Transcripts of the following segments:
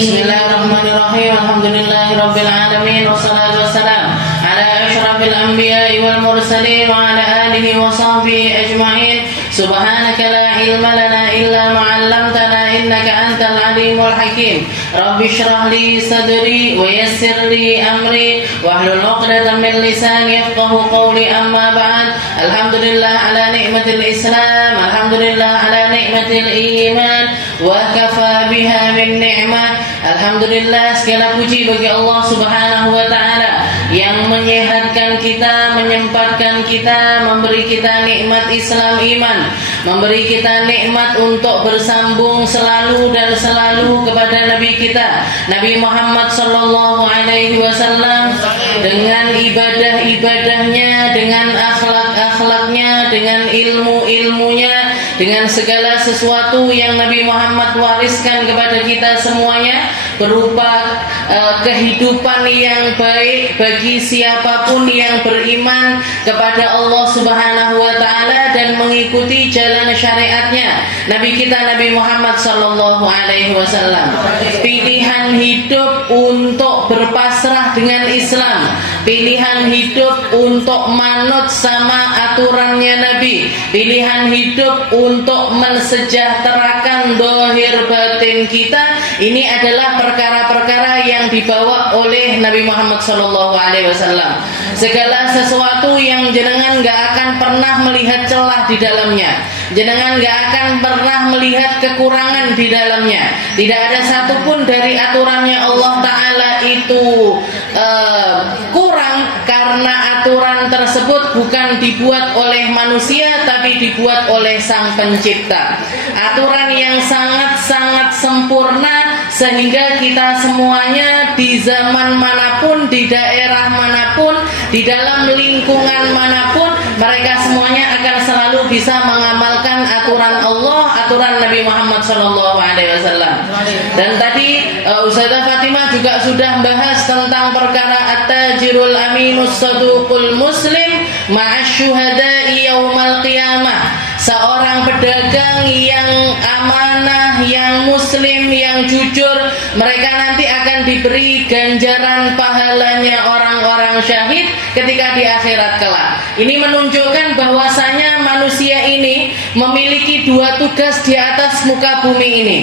Bismillahirrahmanirrahim. Alhamdulillahirabbil alamin wassalatu wassalamu ala asyrafil anbiya'i wal mursalin wa ala alihi wa sahbihi ajma'in. Subhanaka la ilma lana illa ma 'allamtana innaka antal alimul hakim. Rabbi shrah li sadri wa yassir li amri wahlul 'uqdatam min lisani yafqahu qawli, amma ba'd. Alhamdulillah ala ni'matil Islam, alhamdulillah ala ni'matil iman, wa kafa biha min ni'mah. Alhamdulillah, segala puji bagi Allah Subhanahu wa taala yang menyehatkan kita, menyempatkan kita, memberi kita nikmat Islam iman, memberi kita nikmat untuk bersambung selalu dan selalu kepada Nabi kita, Nabi Muhammad sallallahu alaihi wasallam, dengan ibadah-ibadahnya, dengan akhlak-akhlaknya, dengan ilmu-ilmunya, dengan segala sesuatu yang Nabi Muhammad wariskan kepada kita semuanya, berupa kehidupan yang baik bagi siapapun yang beriman kepada Allah Subhanahu wa taala dan mengikuti jalan syariatnya Nabi kita Nabi Muhammad sallallahu alaihi wasallam. Pilihan hidup untuk berpasrah dengan Islam, pilihan hidup untuk manut sama aturannya Nabi, pilihan hidup untuk mensejahterakan zahir batin kita, ini adalah perkara-perkara yang dibawa oleh Nabi Muhammad sallallahu alaihi wasallam. Segala sesuatu yang jenengan gak akan pernah melihat celah di dalamnya, jenengan gak akan pernah melihat kekurangan di dalamnya. Tidak ada satupun dari aturannya Allah Ta'ala itu kurang, karena aturan tersebut bukan dibuat oleh manusia tapi dibuat oleh Sang Pencipta. Aturan yang sangat-sangat sempurna sehingga kita semuanya di zaman manapun, di daerah manapun, di dalam lingkungan manapun, mereka semuanya akan selalu bisa mengamalkan aturan Allah, aturan Nabi Muhammad SAW. Dan tadi Ustazah Fatimah juga sudah bahas tentang perkara at-tajirul aminus saduqul muslim ma'asyuhada'i yaumal qiyamah. Seorang pedagang yang amanah, yang muslim, yang jujur, mereka nanti akan diberi ganjaran pahalanya orang-orang syahid ketika di akhirat kelak. Ini menunjukkan bahwasanya manusia ini memiliki dua tugas di atas muka bumi ini.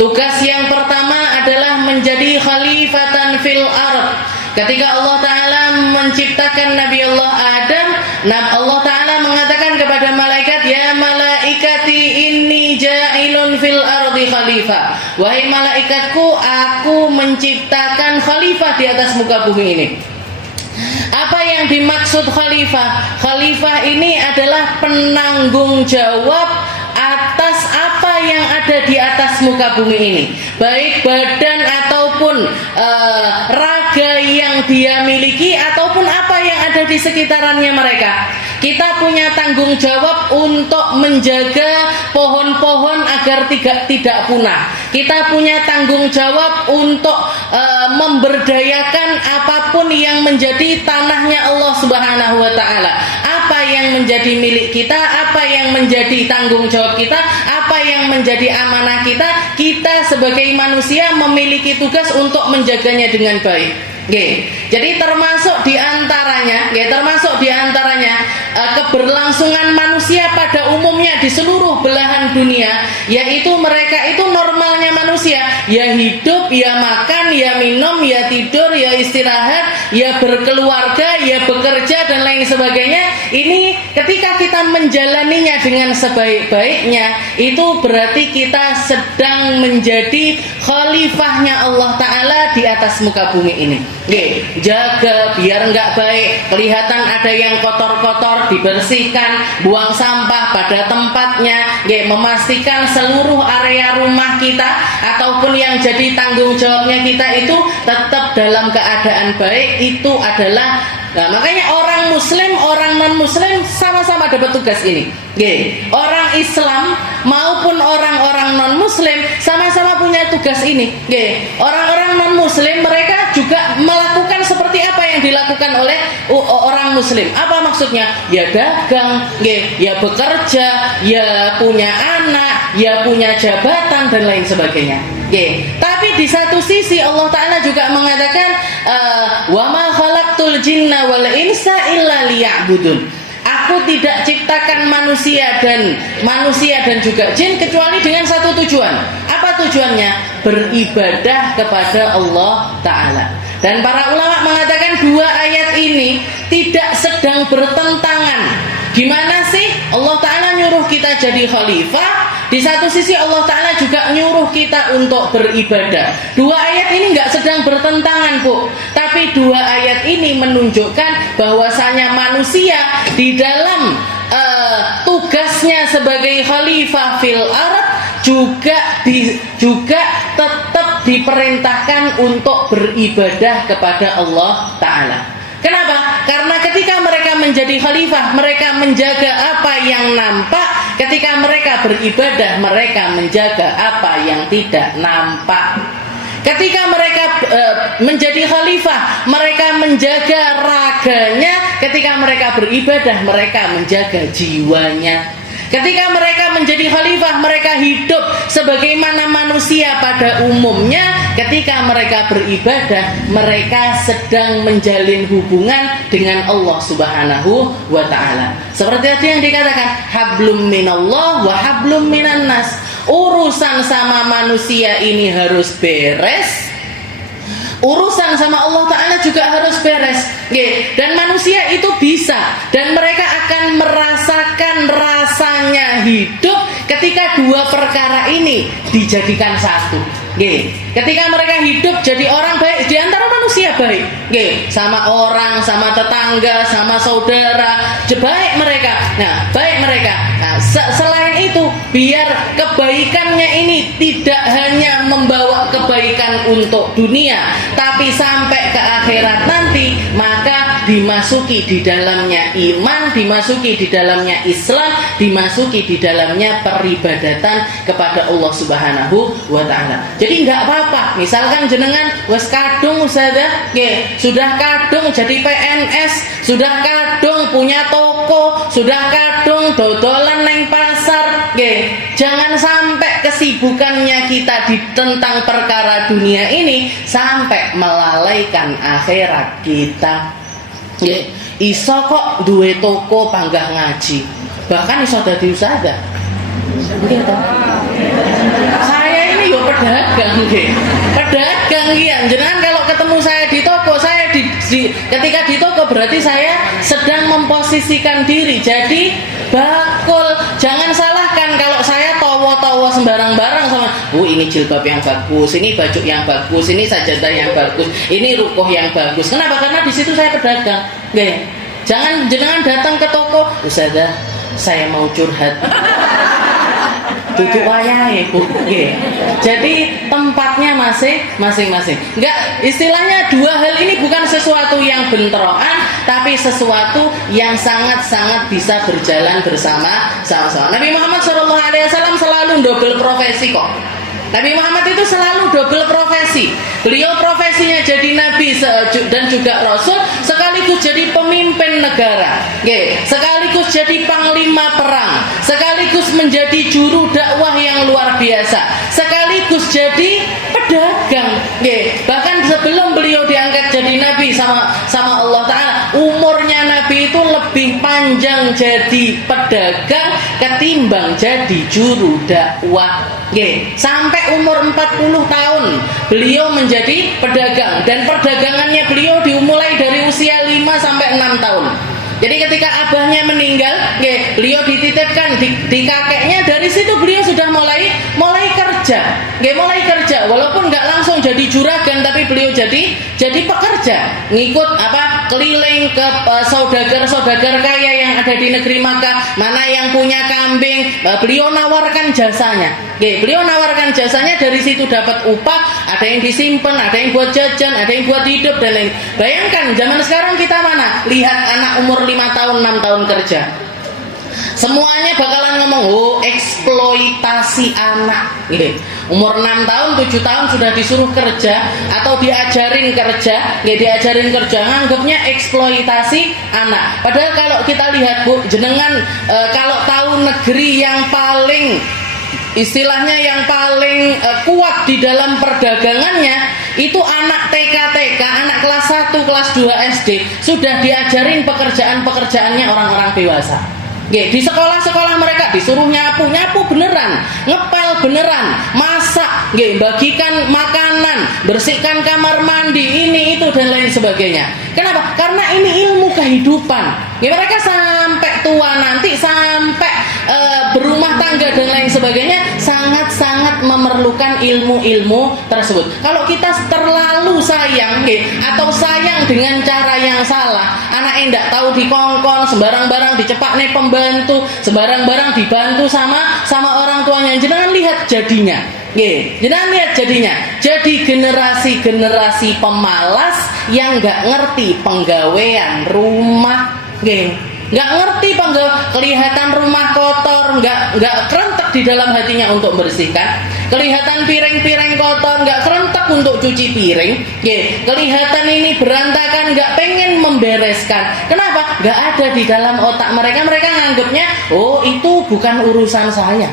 Tugas yang pertama adalah menjadi khalifatan fil ard. Ketika Allah Ta'ala menciptakan Nabi Allah Adam, Allah Ta'ala mengatakan kepada malaikat, ya malaikati inni ja'ilun fil ardi khalifah. Wahai malaikatku, aku menciptakan khalifah di atas muka bumi ini. Apa yang dimaksud khalifah? Khalifah ini adalah penanggung jawab atas apa yang ada di atas muka bumi ini, baik badan ataupun raga yang dia miliki ataupun apa yang ada di sekitarannya mereka. Kita punya tanggung jawab untuk menjaga pohon-pohon agar tidak punah. Kita punya tanggung jawab untuk memberdayakan apapun yang menjadi tanahnya Allah Subhanahu wa taala. Apa yang menjadi milik kita, apa yang menjadi tanggung jawab kita, apa yang menjadi amanah kita, kita sebagai manusia memiliki tugas untuk menjaganya dengan baik. Jadi termasuk diantaranya keberlangsungan manusia pada umumnya di seluruh belahan dunia, yaitu mereka itu normalnya manusia, ya hidup, ya makan, ya minum, ya tidur, ya istirahat, ya berkeluarga, ya bekerja dan lain sebagainya. Ini ketika kita menjalaninya dengan sebaik-baiknya, itu berarti kita sedang menjadi khalifahnya Allah Ta'ala di atas muka bumi ini. Jaga biar enggak baik, kelihatan ada yang kotor-kotor, dibersihkan, buang sampah pada tempatnya, memastikan seluruh area rumah kita ataupun yang jadi tanggung jawabnya kita itu tetap dalam keadaan baik. Itu adalah, nah makanya orang muslim, orang non muslim sama-sama dapat tugas ini. Orang Islam maupun orang-orang non muslim sama-sama punya tugas ini. Orang-orang non muslim mereka juga melakukan seperti apa yang dilakukan oleh orang muslim. Apa maksudnya? Ya dagang, ya bekerja, ya punya anak, ya punya jabatan dan lain sebagainya. Tapi Tapi di satu sisi Allah Ta'ala juga mengatakan wa ma khalaqtul jinna wal insa illa liya'budun. Aku tidak ciptakan manusia dan juga jin kecuali dengan satu tujuan. Apa tujuannya? Beribadah kepada Allah Ta'ala. Dan para ulama mengatakan dua ayat ini tidak sedang bertentangan. Gimana sih Allah Ta'ala nyuruh kita jadi khalifah, di satu sisi Allah Ta'ala juga nyuruh kita untuk beribadah. Dua ayat ini nggak sedang bertentangan, Bu. Tapi dua ayat ini menunjukkan bahwasanya manusia di dalam tugasnya sebagai khalifah fil ard juga tetap diperintahkan untuk beribadah kepada Allah Ta'ala. Kenapa? Karena ketika mereka menjadi khalifah, mereka menjaga apa yang nampak. Ketika mereka beribadah, mereka menjaga apa yang tidak nampak. Ketika mereka menjadi khalifah, mereka menjaga raganya. Ketika mereka beribadah, mereka menjaga jiwanya. Ketika mereka menjadi khalifah, mereka hidup sebagaimana manusia pada umumnya. Ketika mereka beribadah, mereka sedang menjalin hubungan dengan Allah Subhanahu wa Ta'ala. Seperti tadi yang dikatakan, hablum minallah wa hablum minan nas. Urusan sama manusia ini harus beres, urusan sama Allah Ta'ala juga harus beres. Dan manusia itu bisa, dan mereka akan merasakan rasanya hidup ketika dua perkara ini dijadikan satu. Ketika mereka hidup jadi orang baik di antara manusia baik, sama orang, sama tetangga, sama saudara, baik mereka. Nah, selain itu, biar kebaikannya ini tidak hanya membawa kebaikan untuk dunia, tapi sampai ke akhirat nanti, maka dimasuki di dalamnya iman, dimasuki di dalamnya Islam, dimasuki di dalamnya peribadatan kepada Allah Subhanahu wa Ta'ala. Jadi nggak apa-apa, misalkan jenengan wes kadung Ustazah, sudah kadung jadi PNS, sudah kadung punya toko, sudah kadung dodolan neng pasar, jangan sampai kesibukannya kita tentang perkara dunia ini sampai melalaikan akhirat kita. Iso kok duwe toko panggah ngaji, bahkan iso dadi ustazah. Saya ini yo pedagang, pedagang ya. Jenengan kalau ketemu saya di toko, saya ketika di toko berarti saya sedang memposisikan diri jadi bakul. Jangan salahkan kalau saya towo sembarang-barang sama, ini jilbab yang bagus, ini baju yang bagus, ini sajadah yang bagus, ini rukuh yang bagus. Kenapa? Karena di situ saya pedagang. Jangan jenengan datang ke toko, Ustazah, saya mau curhat. Duduk wayahe, Bu. Jadi tempatnya masing-masing. Enggak, istilahnya dua hal ini bukan sesuatu yang bentrokan, tapi sesuatu yang sangat-sangat bisa berjalan bersama-sama. Nabi Muhammad SAW selalu double profesi kok. Nabi Muhammad itu selalu double profesi. Beliau profesinya jadi nabi dan juga rasul, sekaligus jadi pemimpin negara, sekaligus jadi panglima perang, sekaligus menjadi juru dakwah yang luar biasa, sekaligus jadi pedagang. Bahkan sebelum beliau diangkat jadi nabi sama Allah Ta'ala, umurnya nabi itu lebih panjang jadi pedagang ketimbang jadi juru dakwah. Sampai umur 40 tahun beliau menjadi pedagang, dan perdagangannya beliau dimulai dari usia 5 sampai 6 tahun. Jadi ketika abahnya meninggal, beliau dititipkan di kakeknya. Dari situ beliau sudah mulai kerja, mulai kerja. Walaupun nggak langsung jadi juragan, tapi beliau jadi pekerja, ngikut keliling ke saudagar kaya yang ada di negeri Makkah. Mana yang punya kambing, beliau nawarkan jasanya. Beliau nawarkan jasanya, dari situ dapat upah. Ada yang disimpan, ada yang buat jajan, ada yang buat hidup dan lain. Bayangkan zaman sekarang kita mana? Lihat anak umur 5 tahun, 6 tahun kerja. Semuanya bakalan ngomong, eksploitasi anak. Umur 6 tahun, 7 tahun sudah disuruh kerja atau diajarin kerja, nganggapnya eksploitasi anak. Padahal kalau kita lihat, Bu, jenengan kalau tahu negeri yang paling istilahnya yang paling kuat di dalam perdagangannya itu anak TK, anak kelas 1, kelas 2 SD sudah diajarin pekerjaan-pekerjaannya orang-orang dewasa. Di sekolah-sekolah mereka disuruh nyapu beneran, ngepel beneran, masak, bagikan makanan, bersihkan kamar mandi, ini itu dan lain sebagainya. Kenapa? Karena ini ilmu kehidupan. Mereka sampai tua nanti, sampai berumah tangga dan lain sebagainya, sangat-sangat memerlukan ilmu-ilmu tersebut. Kalau kita terlalu sayang, atau sayang dengan cara yang salah, anak enggak tahu dikongkon, sembarang-barang dicepak nih pembantu, sembarang-barang dibantu sama orang tuanya. Jangan lihat jadinya. Jangan lihat jadinya. Jadi generasi-generasi pemalas yang nggak ngerti penggawean rumah, nggak ngerti kelihatan rumah kotor, nggak kerentek di dalam hatinya untuk bersihkan. Kelihatan piring-piring kotor, nggak kerentek untuk cuci piring. Kelihatan ini berantakan, nggak pengen membereskan. Kenapa? Nggak ada di dalam otak mereka. Mereka nganggapnya, oh itu bukan urusan saya.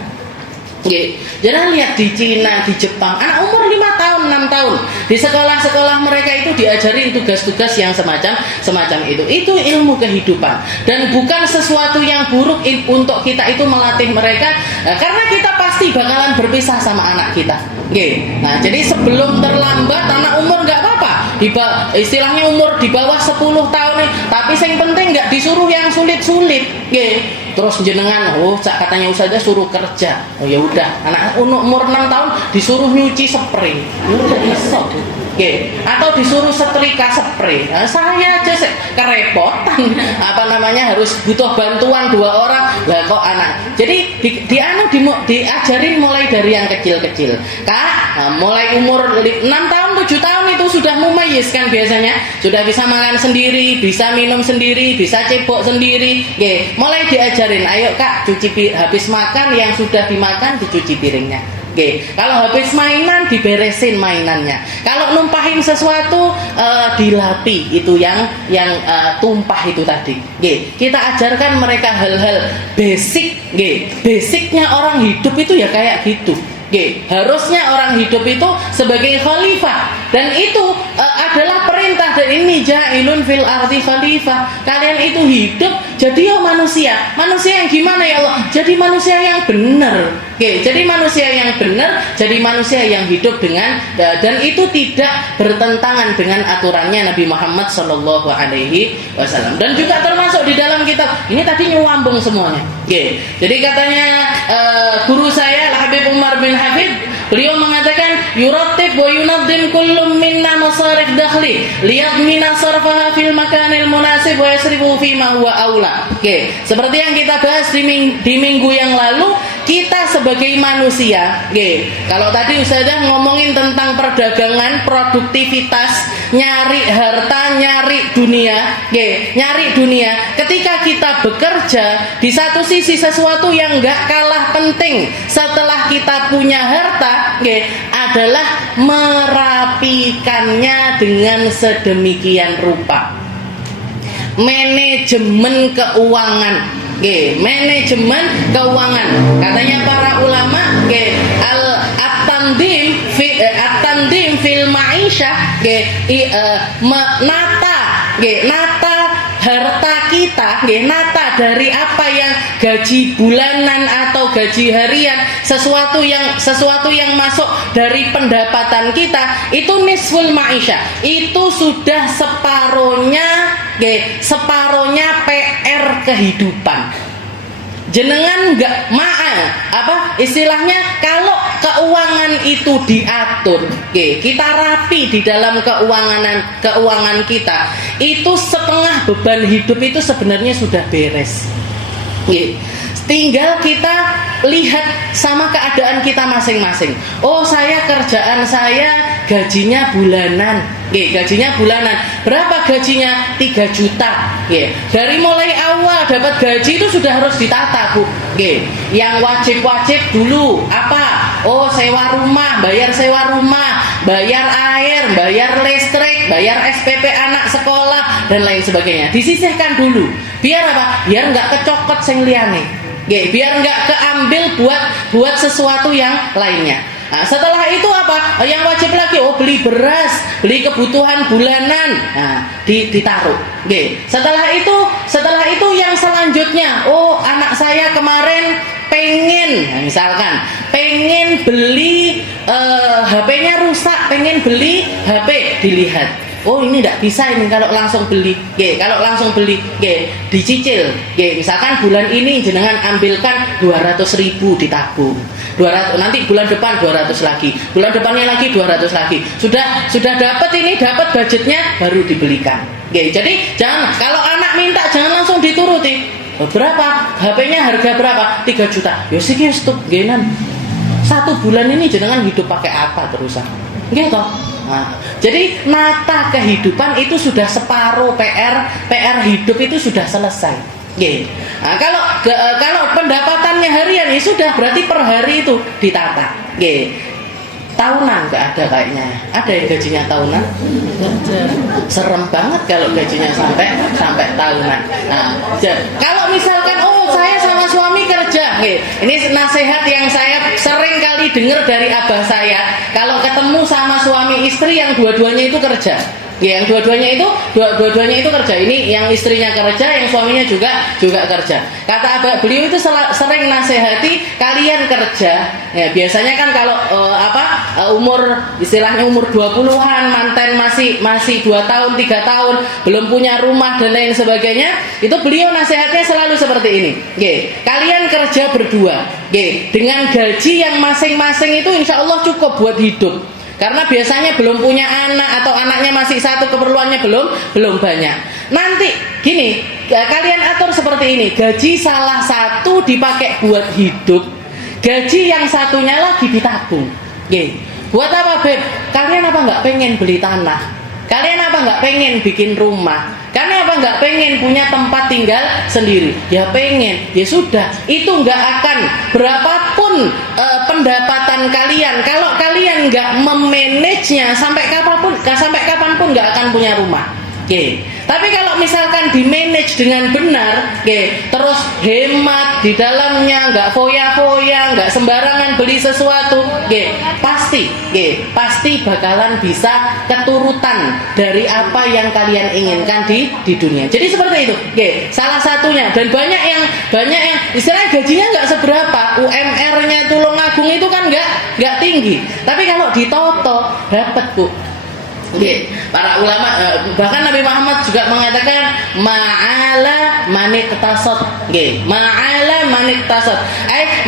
Jangan lihat di Cina, di Jepang, anak umur 5 tahun, 6 tahun di sekolah-sekolah mereka itu diajarin tugas-tugas yang semacam itu. Itu ilmu kehidupan dan bukan sesuatu yang buruk untuk kita itu melatih mereka, karena kita pasti bakalan berpisah sama anak kita. Nah, jadi sebelum terlambat, anak umur nggak apa-apa, istilahnya umur di bawah 10 tahun, tapi yang penting nggak disuruh yang sulit-sulit. Terus jenengan, katanya Ustazah suruh kerja. Oh ya udah, anak umur 6 tahun disuruh nyuci spray. Udah iso. Atau disuruh setrika spray. Nah, saya aja kerepotan. Harus butuh bantuan 2 orang. Lah kok anak. Jadi diajarin mulai dari yang kecil-kecil. Kak, mulai umur 6 tahun, 7 tahun itu sudah mumayyiz kan biasanya. Sudah bisa makan sendiri, bisa minum sendiri, bisa cebok sendiri. Mulai diajarin, ayo Kak, habis makan yang sudah dimakan dicuci piringnya. Kalau habis mainan diberesin mainannya. Kalau numpahin sesuatu dilapi itu yang tumpah itu tadi. Kita ajarkan mereka hal-hal basic. Basicnya orang hidup itu ya kayak gitu. Harusnya orang hidup itu sebagai khalifah, dan itu adalah perintah dari ini, ja'ilun fil ardi khalifah. Kalian itu hidup jadi manusia yang gimana ya Allah? Jadi manusia yang benar. Jadi manusia yang benar, jadi manusia yang hidup dengan dan itu tidak bertentangan dengan aturannya Nabi Muhammad SAW. Dan juga termasuk di dalam kitab ini tadi nyambung semuanya. Jadi katanya guru saya Habib Umar bin Hafid, beliau mengatakan yuratib wa yunaddim kullum minna masarif dakhli liyadmina sarfaha fil makanil munasib wa yasrifu fi ma huwa aula. Seperti yang kita bahas di minggu yang lalu, kita sebagai manusia, kalau tadi Ustazah ngomongin tentang perdagangan, produktivitas, nyari harta, nyari dunia. Ketika kita bekerja, di satu sisi sesuatu yang nggak kalah penting setelah kita punya harta, adalah merapikannya dengan sedemikian rupa. Manajemen keuangan. Manajemen keuangan. Katanya para ulama, at-tandim fil ma'isyah, nata harta kita, nata dari apa yang gaji bulanan atau gaji harian, sesuatu yang masuk dari pendapatan kita, itu nisful ma'isyah, itu sudah separohnya PR kehidupan. Jenengan nggak istilahnya kalau keuangan itu diatur, kita rapi di dalam keuangan kita, itu setengah beban hidup itu sebenarnya sudah beres. Tinggal kita lihat sama keadaan kita masing-masing. Oh, kerjaan saya gajinya bulanan. Gajinya bulanan. Berapa gajinya? 3 juta. Dari mulai awal dapat gaji itu sudah harus ditata, Bu. Yang wajib-wajib dulu apa? Oh, sewa rumah, bayar sewa rumah, bayar air, bayar listrik, bayar SPP anak sekolah dan lain sebagainya. Disisihkan dulu. Biar apa? Biar nggak kecokot sing liyane. biar nggak keambil buat sesuatu yang lainnya. Nah, setelah itu apa? Yang wajib lagi, beli beras, beli kebutuhan bulanan, nah, ditaruh. Setelah itu yang selanjutnya, anak saya kemarin misalkan pengen beli HP-nya rusak, pengen beli HP, dilihat. Ini tidak bisa ini kalau langsung beli. Kalau langsung beli, dicicil. Misalkan bulan ini jenengan ambilkan 200.000 ditabung. 200, nanti bulan depan 200 lagi. Bulan depannya lagi 200 lagi. Sudah dapat budgetnya baru dibelikan. Jadi jangan kalau anak minta jangan langsung dituruti. Berapa? HP-nya harga berapa? 3 juta. Ya sih stop genan. 1 bulan ini jenengan hidup pakai apa terusan? Gitu. Nah, jadi mata kehidupan itu sudah separuh PR hidup itu sudah selesai. Nah, kalau pendapatannya harian ya sudah berarti per hari itu ditata. Tahunan nggak ada kayaknya. Ada yang gajinya tahunan? Serem banget kalau gajinya sampai tahunan. Nah, kalau misalkan saya sama suami kerja, ini nasihat yang saya sering kali dengar dari abah saya. Kalau ketemu sama suami istri yang dua-duanya itu kerja. Yang dua-duanya itu kerja. Ini yang istrinya kerja, yang suaminya juga kerja. Kata abah beliau itu sering nasihati kalian kerja. Ya, biasanya kan kalau istilahnya umur 20-an, manten masih 2 tahun, 3 tahun, belum punya rumah dan lain sebagainya, itu beliau nasihatnya selalu seperti ini. Kalian kerja berdua. Dengan gaji yang masing-masing itu insya Allah cukup buat hidup. Karena biasanya belum punya anak atau anaknya masih satu, keperluannya belum banyak. Nanti gini, kalian atur seperti ini, gaji salah satu dipakai buat hidup, gaji yang satunya lagi ditabung. Buat apa Beb? Kalian apa nggak pengen beli tanah? Kalian apa nggak pengen bikin rumah? Kalian apa nggak pengen punya tempat tinggal sendiri? Ya pengen. Ya sudah, itu nggak akan berapapun pendapatan kalian. Kalau kalian nggak memanagenya sampai kapanpun nggak akan punya rumah. Tapi kalau misalkan di manage dengan benar, terus hemat di dalamnya, nggak foya-foya, nggak sembarangan beli sesuatu, pasti bakalan bisa keturutan dari apa yang kalian inginkan di dunia. Jadi seperti itu, salah satunya. Dan banyak yang istilahnya gajinya nggak seberapa, UMR-nya Tulungagung itu kan nggak tinggi. Tapi kalau ditoto dapat Bu. Para ulama bahkan Nabi Muhammad juga mengatakan ma'ala maniktasot. Ma'ala maniktasot.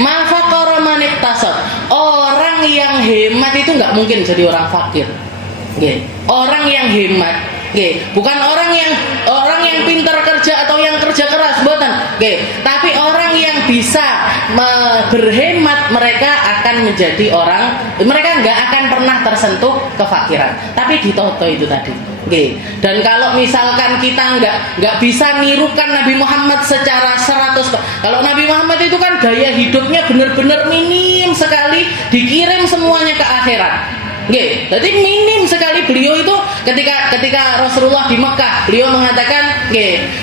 Ma faqara maniktasot. Orang yang hemat itu nggak mungkin jadi orang fakir. Orang yang hemat, bukan orang yang pintar kerja atau yang kerja keras, bukan. Tapi orang yang bisa berhemat, mereka akan menjadi orang, mereka nggak akan pernah tersentuh kefakiran. Tapi ditoto itu tadi. Dan kalau misalkan kita nggak bisa nirukan Nabi Muhammad secara 100%. Kalau Nabi Muhammad itu kan gaya hidupnya benar-benar minim sekali, dikirim semuanya ke akhirat. Jadi minim sekali beliau itu ketika Rasulullah di Mekah, beliau mengatakan,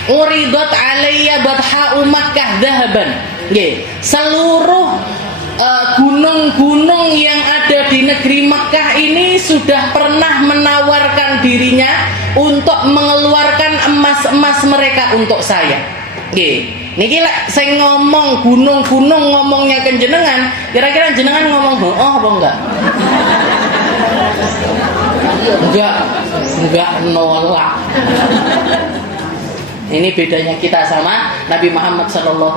uridat alayya badha'u Makkah dhahaban. Seluruh gunung-gunung yang ada di negeri Mekah ini sudah pernah menawarkan dirinya untuk mengeluarkan emas-emas mereka untuk saya. Niki lek sing ngomong gunung-gunung ngomongnya ke jenengan, kira-kira jenengan ngomong apa enggak? Enggak nolak. Ini bedanya kita sama Nabi Muhammad SAW.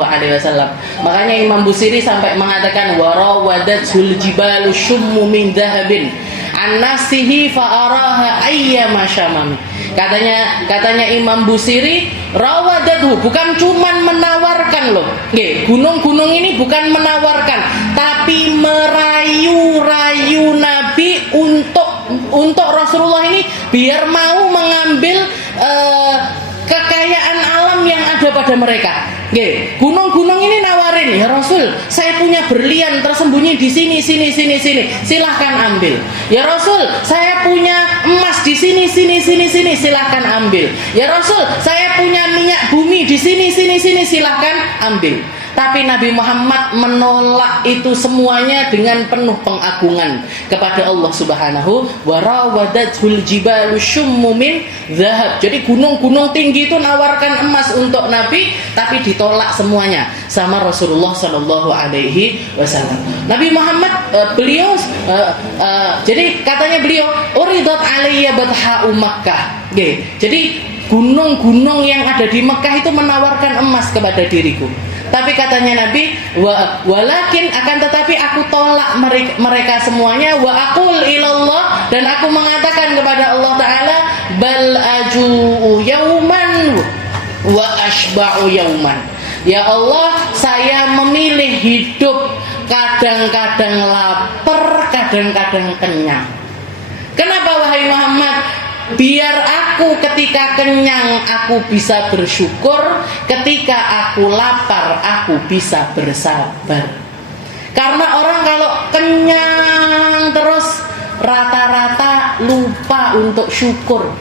Makanya Imam Busiri sampai mengatakan warawadatsul jibalu syummu min dhahabin an nafsihi fa araha ayyama syamam. Katanya Imam Busiri, rawadatu bukan cuman menawarkan loh. Gunung-gunung ini bukan menawarkan, tapi merayu-rayu Nabi untuk Rasulullah ini biar mau mengambil kekayaan alam yang ada pada mereka. Gunung-gunung ini nawarin, ya Rasul, saya punya berlian tersembunyi di sini, silahkan ambil. Ya Rasul, saya punya emas di sini, silahkan ambil. Ya Rasul, saya punya minyak bumi di sini, silahkan ambil. tapi Nabi Muhammad menolak itu semuanya dengan penuh pengagungan kepada Allah Subhanahu wa rawadatul jibalu syummu min dzahab. Jadi gunung-gunung tinggi itu nawarkan emas untuk Nabi, tapi ditolak semuanya sama Rasulullah sallallahu alaihi wasallam. Nabi Muhammad beliau jadi katanya beliau uridat alayya batha'u Makkah. Jadi gunung-gunung yang ada di Mekah itu menawarkan emas kepada diriku. Tapi katanya Nabi, walakin akan tetapi aku tolak mereka semuanya, wa aqul ilallah, dan aku mengatakan kepada Allah Ta'ala, bal aju'u yauman wa ashba'u yauman. Ya Allah, saya memilih hidup kadang-kadang lapar, kadang-kadang kenyang. Kenapa wahai Muhammad? Biar aku ketika kenyang aku bisa bersyukur, ketika aku lapar aku bisa bersabar. Karena orang kalau kenyang terus rata-rata lupa untuk syukur.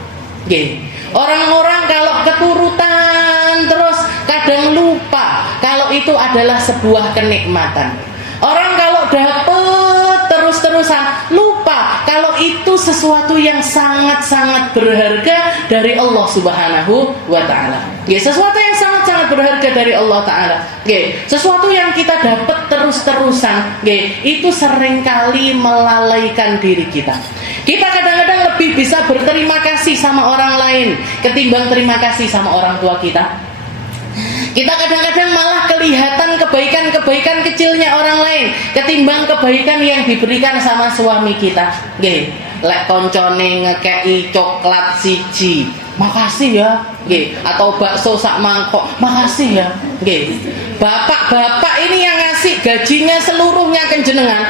Orang-orang kalau keturutan terus kadang lupa kalau itu adalah sebuah kenikmatan. Orang kalau dapat terus-terusan lupa kalau itu sesuatu yang sangat-sangat berharga dari Allah Subhanahu wa taala. Sesuatu yang sangat-sangat berharga dari Allah taala. Sesuatu yang kita dapat terus-terusan, itu seringkali melalaikan diri kita. Kita kadang-kadang lebih bisa berterima kasih sama orang lain ketimbang terima kasih sama orang tua kita. Kita kadang-kadang malah kelihatan kebaikan-kebaikan kecilnya orang lain ketimbang kebaikan yang diberikan sama suami kita. Lek koncone ngekei coklat siji, makasih ya. Atau bakso sak mangkok, makasih ya. Bapak-bapak ini yang ngasih gajinya seluruhnya ke jenengan.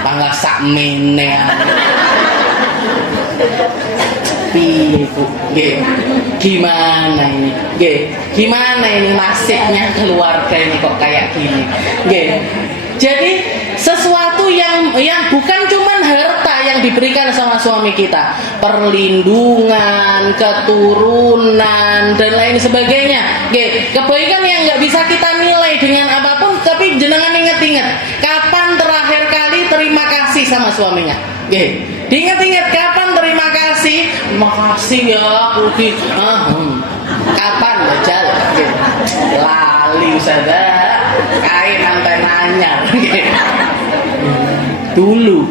Panglah sak mene. Gimana ini? Gimana ini nasibnya keluarga ini kok kayak gini? Jadi sesuatu yang bukan cuman harta yang diberikan sama suami kita, perlindungan, keturunan dan lain sebagainya. Kebaikan yang nggak bisa kita nilai dengan apapun, tapi jenengan ingat-ingat kapan terakhir kali terima kasih sama suaminya. Diingat-ingat kapan terima kasih, makasih ya Budi. Kapan bajal? Lali Ustazah, kain mantananya. Dulu,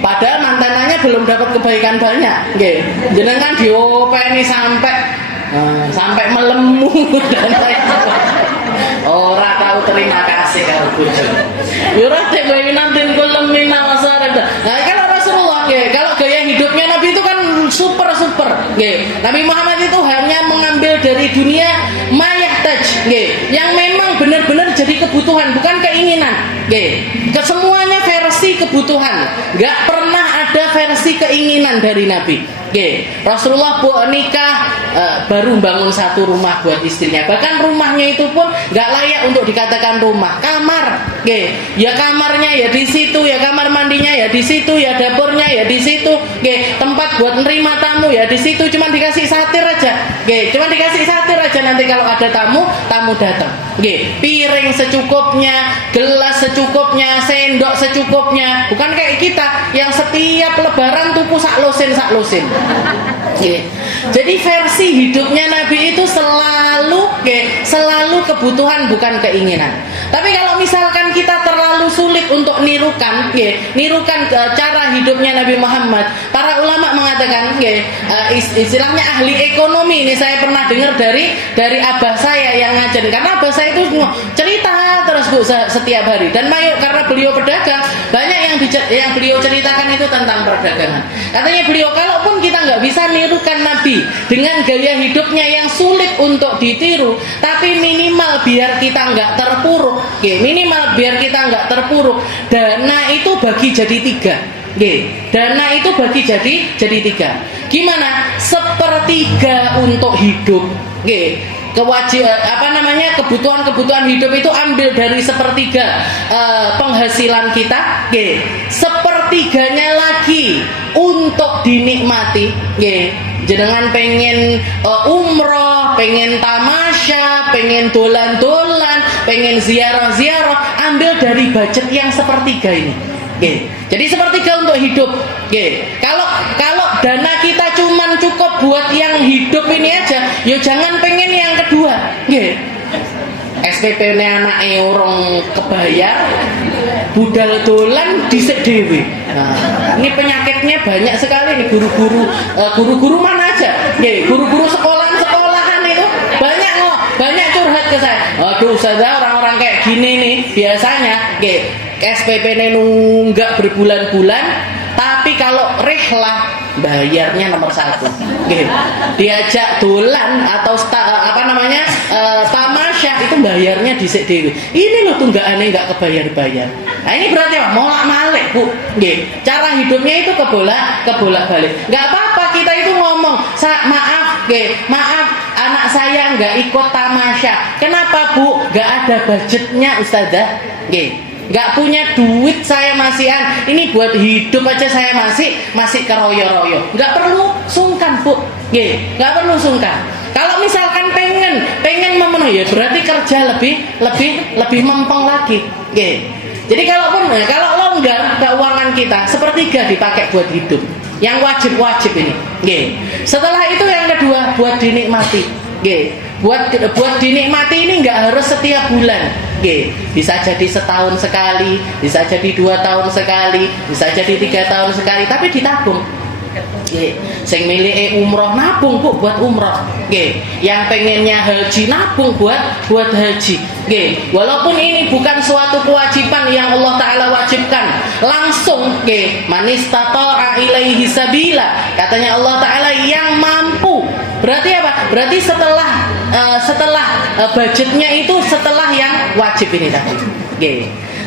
padahal mantananya belum dapat kebaikan banyak. Jenengan diopeni sampai melemu dan lain. Ora tahu terima kasih kalau bojo. Ora tek bayi nanti kulum mina wasarab. Nah, kalau Rasulullah kalau gaya hidupnya Nabi itu kan super. Nabi Muhammad itu hanya mengambil dari dunia mayahtaj, yang memang benar-benar jadi kebutuhan, bukan keinginan. Kesemuanya versi kebutuhan, nggak pernah ada versi keinginan dari Nabi. Rasulullah nikah baru bangun satu rumah buat istrinya. Bahkan rumahnya itu pun nggak layak untuk dikatakan rumah, kamar. Ya kamarnya ya di situ, ya kamar mandinya ya di situ, ya dapurnya ya di situ. Tempat buat nerima tamu ya di situ. Cuma dikasih satir aja. Cuma dikasih satir aja, nanti kalau ada tamu datang. Piring secukupnya, gelas secukupnya, sendok secukupnya. Bukan kayak kita yang setiap lebaran tuku sak losin. Jadi versi hidupnya Nabi itu selalu kebutuhan bukan keinginan. Tapi kalau misalkan kita terlalu sulit untuk nirukan cara hidupnya Nabi Muhammad, para ulama mengatakan istilahnya ahli ekonomi ini saya pernah dengar dari abah saya yang ngajar, karena abah saya itu cerita terus Bu setiap hari, dan karena beliau pedagang, banyak yang beliau ceritakan itu tentang perdagangan. Katanya beliau, kalaupun kita nggak bisa nirukan Nabi dengan gaya hidupnya yang sulit untuk ditiru, tapi minimal biar kita nggak terpuruk, dana itu bagi jadi 3. Dana itu bagi jadi 3. Gimana? 1/3 untuk hidup. Kebutuhan hidup itu ambil dari 1/3 penghasilan kita. 1/3-nya lagi untuk dinikmati. Jenengan pengen umroh, pengen tamasya, pengen dolan-dolan, pengen ziarah-ziarah, ambil dari budget yang sepertiga ini. Jadi sepertiga untuk hidup. Kalau dana kita cuman cukup buat yang hidup ini aja, ya jangan pengen yang kedua. SPP ne anake orang kebayar, budal dolan dhisik dhewe. Nah, ini penyakitnya banyak sekali nih guru-guru mana aja. Guru-guru sekolahan itu banyak curhat ke saya. Aduh, Ustazah, orang-orang kayak gini nih biasanya SPP-ne nunggak berbulan-bulan, tapi kalau rihlah bayarnya nomor 1. Diajak dolan atau tamasya itu bayarnya dhisik dhewe. Ini loh tunggakane nggak kebayar-bayar. Nah, ini berarti apa? Molak-malik, Bu. Cara hidupnya itu kebolak-balik. Nggak apa-apa kita itu ngomong, maaf anak saya nggak ikut tamasya. Kenapa, Bu? Nggak ada budgetnya, Ustazah. Nggak punya duit saya masihan. Ini buat hidup aja saya masih keroyo-royo. Nggak perlu sungkan, Bu. Nggak perlu sungkan. Kalau misalkan pengen memenuhi, ya berarti kerja lebih mempeng lagi. Jadi kalau longgar keuangan kita, sepertiga dipakai buat hidup. Yang wajib ini. Setelah itu yang kedua buat dinikmati. Buat dinikmati ini nggak harus setiap bulan. Bisa jadi setahun sekali, bisa jadi 2 tahun sekali, bisa jadi 3 tahun sekali, tapi ditabung. Sing milih umroh nabung, Bu, buat umroh. Yang pengennya haji nabung buat haji. Walaupun ini bukan suatu kewajiban yang Allah Ta'ala wajibkan langsung, manistata'a ilaihi sabila, katanya Allah Ta'ala yang mampu. Berarti apa? Berarti setelah budgetnya itu setelah yang wajib ini tadi.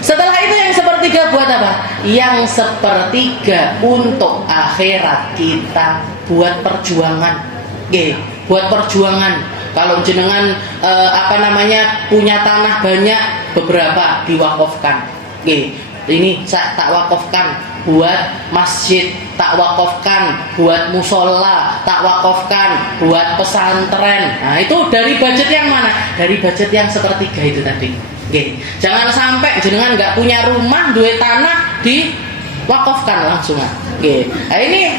Setelah itu yang sepertiga buat apa? Yang sepertiga untuk akhirat kita, buat perjuangan. Buat perjuangan. Kalau jenengan punya tanah banyak, beberapa diwakafkan. Ini saya tak wakafkan buat masjid, tak wakafkan buat musola, tak wakafkan buat pesantren. Nah, itu dari budget yang mana? Dari budget yang sepertiga itu tadi. Jangan sampai jenengan nggak punya rumah, duit tanah diwakafkan langsung. Nah, ini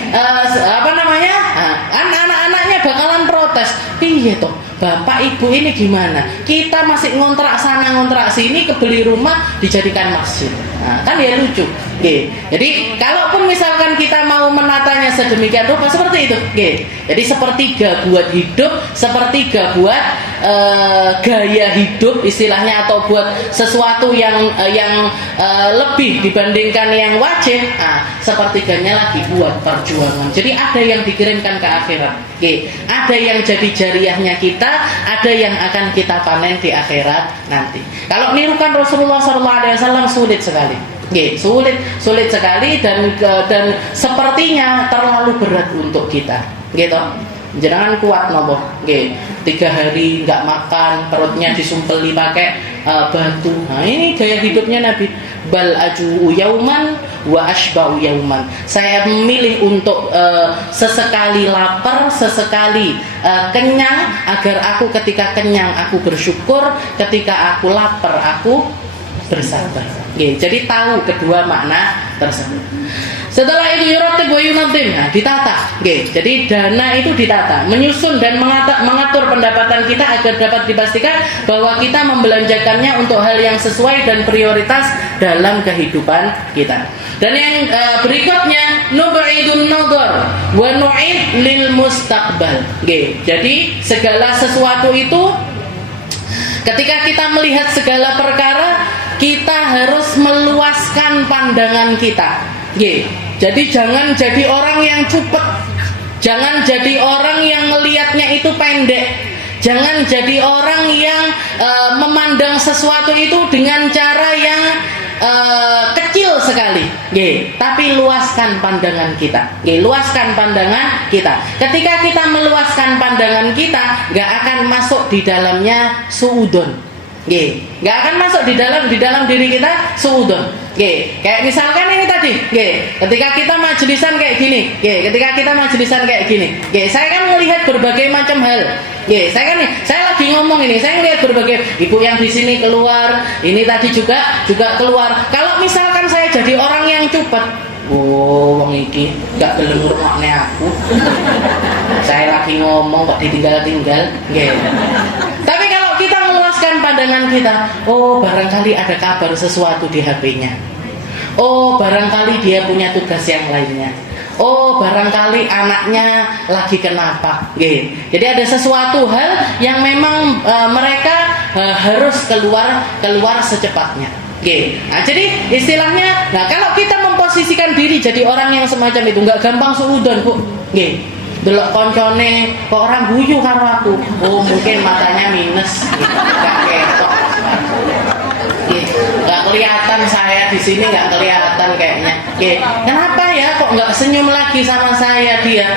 anak-anaknya bakalan protes. Piye toh? Bapak ibu ini gimana? Kita masih ngontrak sana ngontrak sini, kebeli rumah dijadikan masjid. Nah, kan ya lucu. Jadi kalaupun misalkan kita mau menatanya sedemikian rupa seperti itu. Jadi sepertiga buat hidup, sepertiga buat gaya hidup istilahnya, atau buat sesuatu yang lebih dibandingkan yang wajib. Nah, sepertiganya lagi buat perjuangan. Jadi ada yang dikirimkan ke akhirat. Ada yang jadi jariahnya kita, ada yang akan kita panen di akhirat nanti. Kalau nirukan Rasulullah SAW sulit sekali. Sulit sekali dan sepertinya terlalu berat untuk kita. Jangan kuat nopo. 3 hari nggak makan, perutnya disumpeli pakai batu. Nah, ini gaya hidupnya Nabi. Bal aju yauman wa ashba'u yauman. Saya memilih untuk sesekali lapar, sesekali kenyang, agar aku ketika kenyang aku bersyukur, ketika aku lapar aku bersabar. Jadi tahu kedua makna tersebut. Setelah itu yuratib wa yunadim, ditata. Jadi dana itu ditata, menyusun dan mengatur pendapatan kita agar dapat dipastikan bahwa kita membelanjakannya untuk hal yang sesuai dan prioritas dalam kehidupan kita. Dan yang berikutnya nub'idun nadhar wa nu'id lil mustaqbal. Jadi segala sesuatu itu ketika kita melihat segala perkara, kita harus meluaskan pandangan kita. Jadi jangan jadi orang yang cupet, jangan jadi orang yang melihatnya itu pendek, jangan jadi orang yang memandang sesuatu itu dengan cara yang kecil sekali. Tapi luaskan pandangan kita. Luaskan pandangan kita. Ketika kita meluaskan pandangan kita, nggak akan masuk di dalamnya suudon. Nggak akan masuk di dalam diri kita suudon. Kayak misalkan ini tadi, ketika kita majelisan kayak gini, saya kan melihat berbagai macam hal. Saya lagi ngomong ini, saya melihat berbagai ibu yang di sini keluar, ini tadi juga keluar. Kalau misalkan saya jadi orang yang cupat, wong iki gak gelem ngrungokne aku. Saya lagi ngomong kok ditinggal-tinggal. Tapi kalau kita meluaskan pandangan kita, oh barangkali ada kabar sesuatu di HP-nya. Oh barangkali dia punya tugas yang lainnya. Oh barangkali anaknya lagi kenapa. Jadi ada sesuatu hal yang memang mereka harus keluar secepatnya. Nah, jadi istilahnya, kalau kita memposisikan diri jadi orang yang semacam itu, nggak gampang suudon, Bu. Delok koncone kok orang guyu karo aku. Oh, mungkin matanya minus gitu. Gak ketok. Gak kelihatan saya di sini, nggak kelihatan kayaknya. Kenapa ya kok nggak senyum lagi sama saya dia?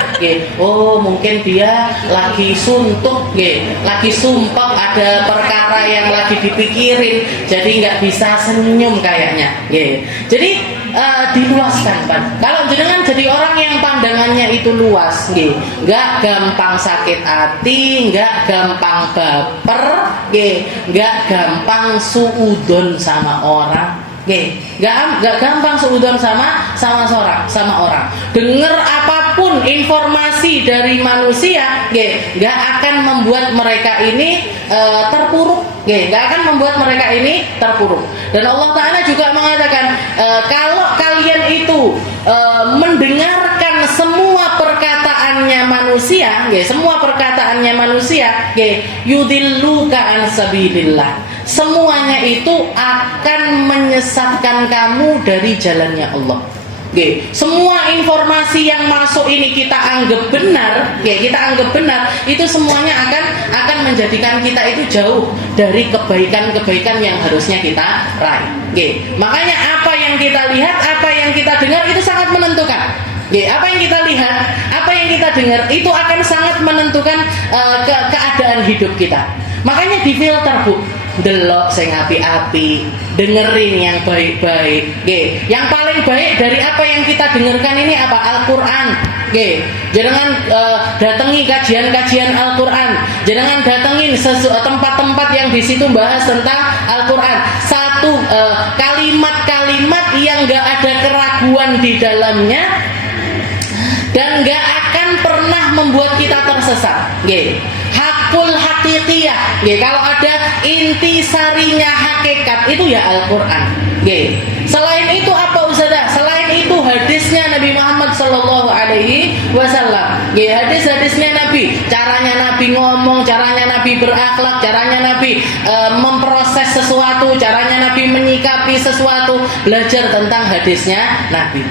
Oh, mungkin dia lagi suntuk, lagi sumpek, ada perkara yang lagi dipikirin, jadi nggak bisa senyum kayaknya. Jadi diluaskan, Pak. Kalau jenengan jadi orang yang pandangannya itu luas, nggak gampang sakit hati, nggak gampang baper, nggak gampang suudon sama orang, nggak gampang suudon sama orang. Dengar apapun informasi dari manusia, nggak akan membuat mereka ini terpuruk, nggak akan membuat mereka ini terpuruk. Dan Allah Ta'ala juga mengatakan, kalau kalian itu mendengarkan semua perkataannya manusia, yudilluka an sabilillah, semuanya itu akan menyesatkan kamu dari jalannya Allah. Semua informasi yang masuk ini kita anggap benar, itu semuanya akan menjadikan kita itu jauh dari kebaikan-kebaikan yang harusnya kita raih. Makanya apa yang kita lihat, apa yang kita dengar itu sangat menentukan. Apa yang kita lihat, apa yang kita dengar itu akan sangat menentukan keadaan hidup kita. Makanya difilter, Bu. Delok sing api-api, dengerin yang baik-baik. Yang paling baik dari apa yang kita dengarkan ini apa? Al-Qur'an. Jangan datangi kajian-kajian Al-Qur'an. Jangan datengin tempat-tempat yang di situ bahas tentang Al-Qur'an. Satu kalimat-kalimat yang enggak ada keraguan di dalamnya dan enggak akan pernah membuat kita tersesat. Hakul hakikiyah. Kalau ada intisarinya hakikat itu ya Al-Qur'an. Selain itu apa Ustazah? Selain itu hadisnya Nabi Muhammad sallallahu alaihi wasallam. Hadis-hadisnya Nabi, caranya Nabi ngomong, caranya Nabi berakhlak, caranya Nabi memproses sesuatu, caranya Nabi menyikapi sesuatu, belajar tentang hadisnya Nabi.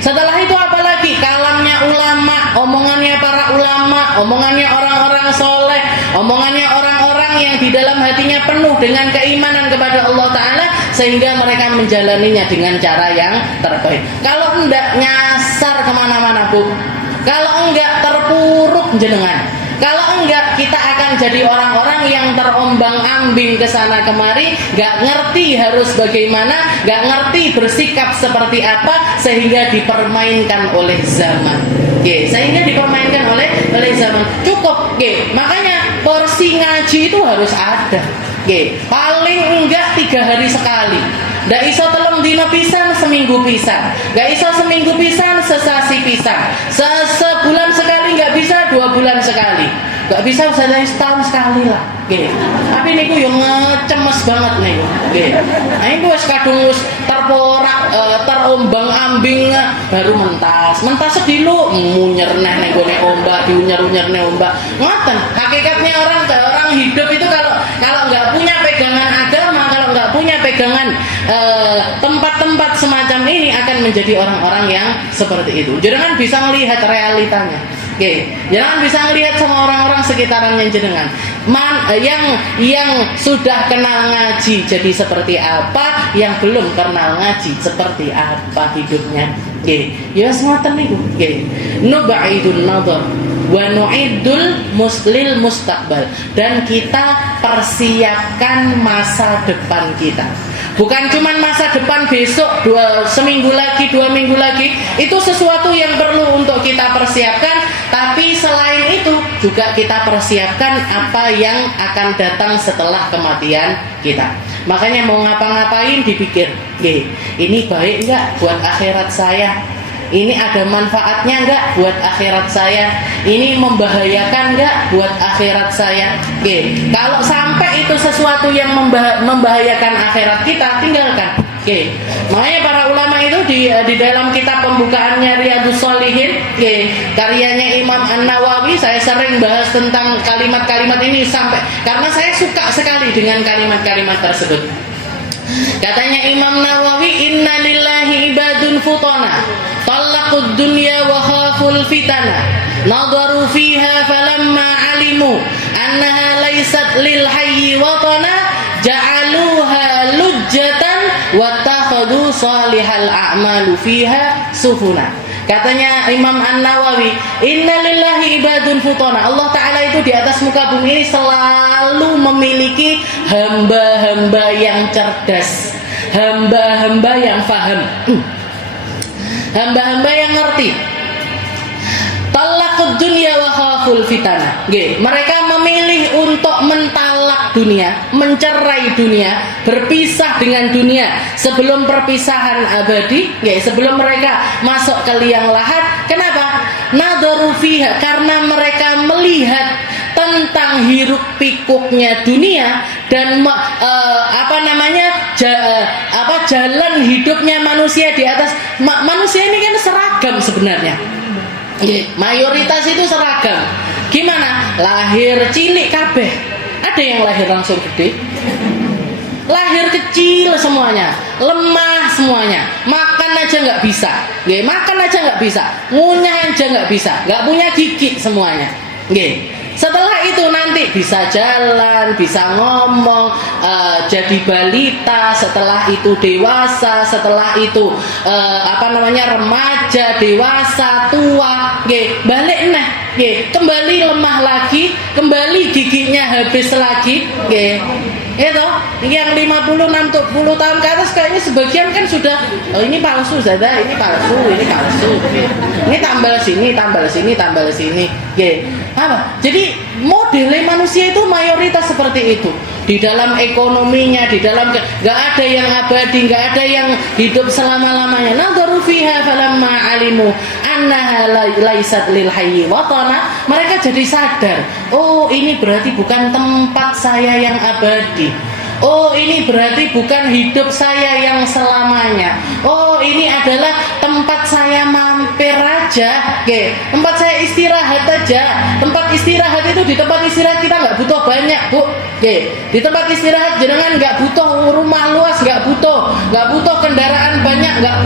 Setelah itu apalagi? Kalamnya ulama, omongannya para ulama, omongannya orang-orang soleh, omongannya orang-orang yang di dalam hatinya penuh dengan keimanan kepada Allah Ta'ala, sehingga mereka menjalaninya dengan cara yang terbaik. Kalau enggak nyasar kemana-mana, Bu. Kalau enggak terpuruk jenengan. Kalau enggak, kita akan jadi orang-orang yang terombang-ambing ke sana kemari, enggak ngerti harus bagaimana, enggak ngerti bersikap seperti apa, sehingga dipermainkan oleh zaman. Sehingga dipermainkan oleh zaman. Cukup, makanya porsi ngaji itu harus ada. Paling enggak 3 hari sekali. Nggak iso telung dino pisan, seminggu pisan. Nggak iso seminggu pisan, sesasi pisan. Sebulan sekali nggak bisa, 2 bulan sekali. Nggak bisa usahanya setahun sekali lah. Tapi niku yang cemes banget niku. Nah ini wis kadung wis terporak, terombang-ambing baru mentas sedilu munyer neh ning gone ombak, diunyer-unyer neh ombak. Ngoten, hakikatnya orang hidup itu kalau nggak punya pegangan agama, kalau nggak punya pegangan tempat-tempat semacam ini, akan menjadi orang-orang yang seperti itu. Jangan bisa melihat realitanya. Jangan bisa melihat sama orang-orang sekitarannya jenengan. Yang sudah kenal ngaji jadi seperti apa, yang belum kenal ngaji seperti apa hidupnya. Ya ngoten niku. Nubaidun nadhar wa nu'idul muslil mustaqbal, dan kita persiapkan masa depan kita. bukan cuman masa depan besok, seminggu lagi, 2 minggu lagi. Itu sesuatu yang perlu untuk kita persiapkan. Tapi selain itu juga kita persiapkan apa yang akan datang setelah kematian kita. Makanya mau ngapa-ngapain dipikir, ini baik nggak buat akhirat saya? Ini ada manfaatnya nggak buat akhirat saya? Ini membahayakan nggak buat akhirat saya? Kalau sampai itu sesuatu yang membahayakan akhirat kita, tinggalkan. Makanya para ulama itu di dalam kitab pembukaannya Riyadhus Shalihin, karyanya Imam An-Nawawi, saya sering bahas tentang kalimat-kalimat ini karena saya suka sekali dengan kalimat-kalimat tersebut. Katanya Imam Nawawi, inna lillahi ibadun futana talaqud dunya wa khaful fitana nadaru fiha falamma alimu annaha laysat lil hayyi watana ja'aluha lujjatan wattakhadhu salihal a'malu fiha sufuna. Katanya Imam An-Nawawi, innalillahi ibadun futana. Allah Ta'ala itu di atas muka bumi ini selalu memiliki hamba-hamba yang cerdas, hamba-hamba yang faham, hamba-hamba yang ngerti. Talaqud dunya wa khaful fitana. Mereka memilih untuk mentalak dunia, mencerai dunia, berpisah dengan dunia sebelum perpisahan abadi, sebelum mereka masuk ke liang lahat. Kenapa? Nadaru fiha, karena mereka melihat tentang hiruk pikuknya dunia dan jalan hidupnya manusia di atas. Manusia ini kan seragam sebenarnya. Mayoritas itu seragam. Gimana? Lahir cilik kabeh. Ada yang lahir langsung gede, lahir kecil semuanya, lemah semuanya, makan aja nggak bisa, makan aja nggak bisa, ngunyah aja nggak bisa, nggak punya gigi semuanya. Setelah itu nanti bisa jalan, bisa ngomong, jadi balita, setelah itu dewasa, setelah itu remaja, dewasa, tua, balik kembali lemah lagi, kembali giginya habis lagi, itu yang 50, 60 tahun ke atas kayaknya sebagian kan sudah, ini palsu Zada, ini palsu, ini tambal sini, tambal sini, tambal sini. Jadi modelnya manusia itu mayoritas seperti itu. Di dalam ekonominya, di dalam nggak ada yang abadi, nggak ada yang hidup selama-lamanya. Nadharu fiha falamma alimu annaha laysat lil hayyi watana. Mereka jadi sadar, oh ini berarti bukan tempat saya yang abadi. Oh ini berarti bukan hidup saya yang selamanya. Oh ini adalah tempat saya mampir aja, tempat saya istirahat aja. Tempat istirahat itu, di tempat istirahat kita nggak butuh banyak, Bu. Di tempat istirahat jenengan nggak butuh rumah luas, nggak butuh kendaraan banyak, nggak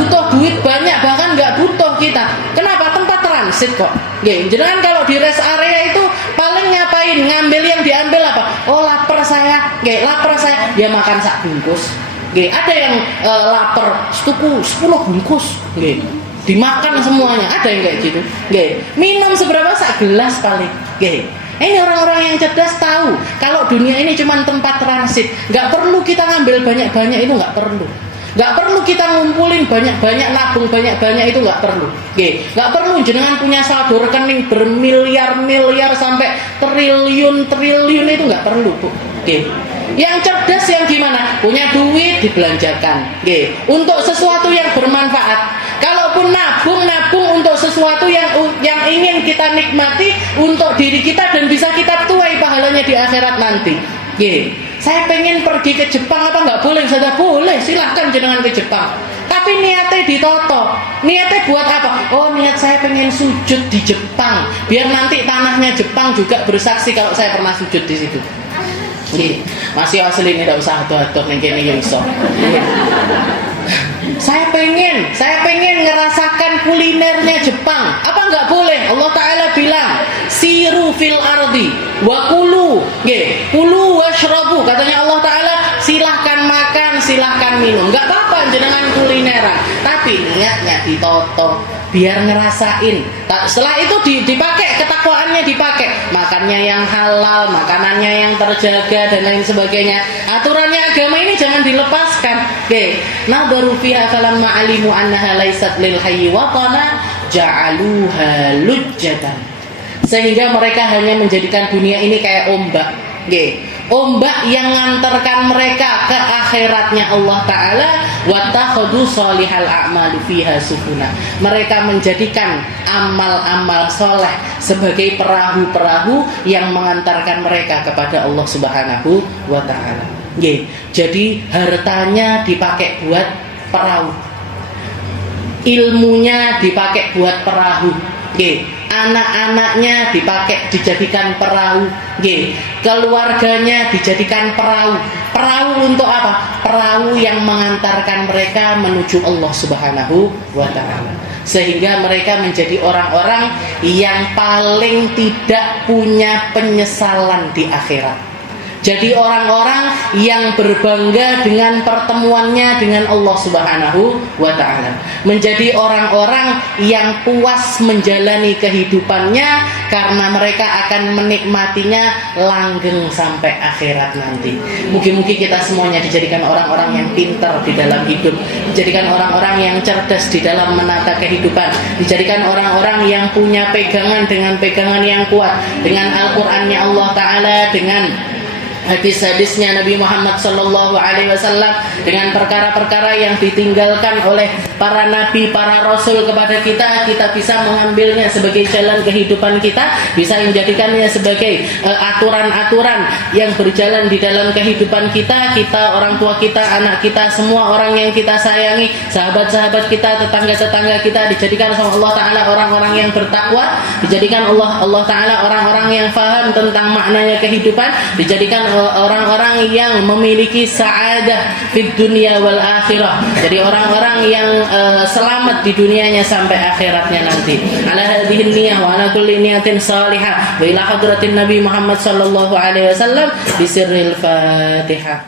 butuh duit banyak, bahkan nggak butuh kita. Kenapa? Tempat transit kok. Jenengan kalau di rest area itu paling ngapain? Ngambil yang diambil apa? Oh lapar saya, ya makan sak bungkus. Ada yang lapar tuku 10 bungkus, dimakan semuanya. Ada yang kayak gitu. Minum seberapa? Sak gelas paling. Ini orang-orang yang cerdas tahu kalau dunia ini cuma tempat transit. Nggak perlu kita ngambil banyak-banyak, itu nggak perlu. Nggak perlu kita ngumpulin banyak-banyak, nabung banyak-banyak, itu nggak perlu. Nggak perlu jenengan punya saldo rekening bermiliar-miliar sampai triliun-triliun, itu nggak perlu, Bu. Yang cerdas yang gimana? Punya duit dibelanjakan, untuk sesuatu yang bermanfaat. Kalaupun nabung untuk sesuatu yang ingin kita nikmati untuk diri kita dan bisa kita tuai pahalanya di akhirat nanti. Saya pengen pergi ke Jepang, apa nggak boleh? Sudah boleh, silahkan jenengan ke Jepang. Tapi niatnya ditoto. Niatnya buat apa? Oh niat saya pengen sujud di Jepang, biar nanti tanahnya Jepang juga bersaksi kalau saya pernah sujud di situ. Masih asli ini tidak usah atuh-atuh nengkene ya iso. Saya pengen ngerasakan kulinernya Jepang. Apa nggak boleh? Allah Ta'ala bilang, siru fil ardi wa kulu, kulu washrabu. Katanya Allah Ta'ala, silahkan makan, silahkan minum. Nggak apa-apa jenengan kulineran, tapi niatnya ditoto. biar ngerasain. Setelah itu dipakai, ketakwaannya dipakai, makannya yang halal, makanannya yang terjaga dan lain sebagainya. Aturannya agama ini jangan dilepaskan. Oke, nadharu fiha falamma alimu annaha laysat lil hayyi watana ja'aluha lujjatan. Sehingga mereka hanya menjadikan dunia ini kayak ombak. Oke, ombak yang mengantarkan mereka ke akhiratnya Allah Ta'ala. Wattakhadhu sholihal a'mali fiha sufuna. Mereka menjadikan amal-amal soleh sebagai perahu-perahu yang mengantarkan mereka kepada Allah Subhanahu wa Ta'ala. Jadi hartanya dipakai buat perahu, ilmunya dipakai buat perahu, anak-anaknya dijadikan perahu, keluarganya dijadikan perahu. Perahu untuk apa? Perahu yang mengantarkan mereka menuju Allah Subhanahu wa Ta'ala. Sehingga mereka menjadi orang-orang yang paling tidak punya penyesalan di akhirat. Jadi orang-orang yang berbangga dengan pertemuannya dengan Allah Subhanahu wa Ta'ala. Menjadi orang-orang yang puas menjalani kehidupannya karena mereka akan menikmatinya langgeng sampai akhirat nanti. Mungkin kita semuanya dijadikan orang-orang yang pintar di dalam hidup, dijadikan orang-orang yang cerdas di dalam menata kehidupan, dijadikan orang-orang yang punya pegangan dengan pegangan yang kuat dengan Al-Qur'annya Allah Ta'ala, dengan hadis-hadisnya Nabi Muhammad Sallallahu Alaihi Wasallam, dengan perkara-perkara yang ditinggalkan oleh para nabi, para rasul kepada kita bisa mengambilnya sebagai jalan kehidupan kita, bisa menjadikannya sebagai aturan-aturan yang berjalan di dalam kehidupan kita, orang tua kita, anak kita, semua orang yang kita sayangi, sahabat-sahabat kita, tetangga-tetangga kita, dijadikan sama Allah Ta'ala orang-orang yang bertakwa, dijadikan Allah Ta'ala orang-orang yang faham tentang maknanya kehidupan, dijadikan orang-orang yang memiliki sa'adah fid dunya wal akhirah. Jadi orang-orang yang selamat di dunianya sampai akhiratnya nanti. Ala hadhihi niyyah wa ala kulli niyatin salihah wa ila hadratin Nabi Muhammad sallallahu alaihi wasallam bi sirril Fatihah.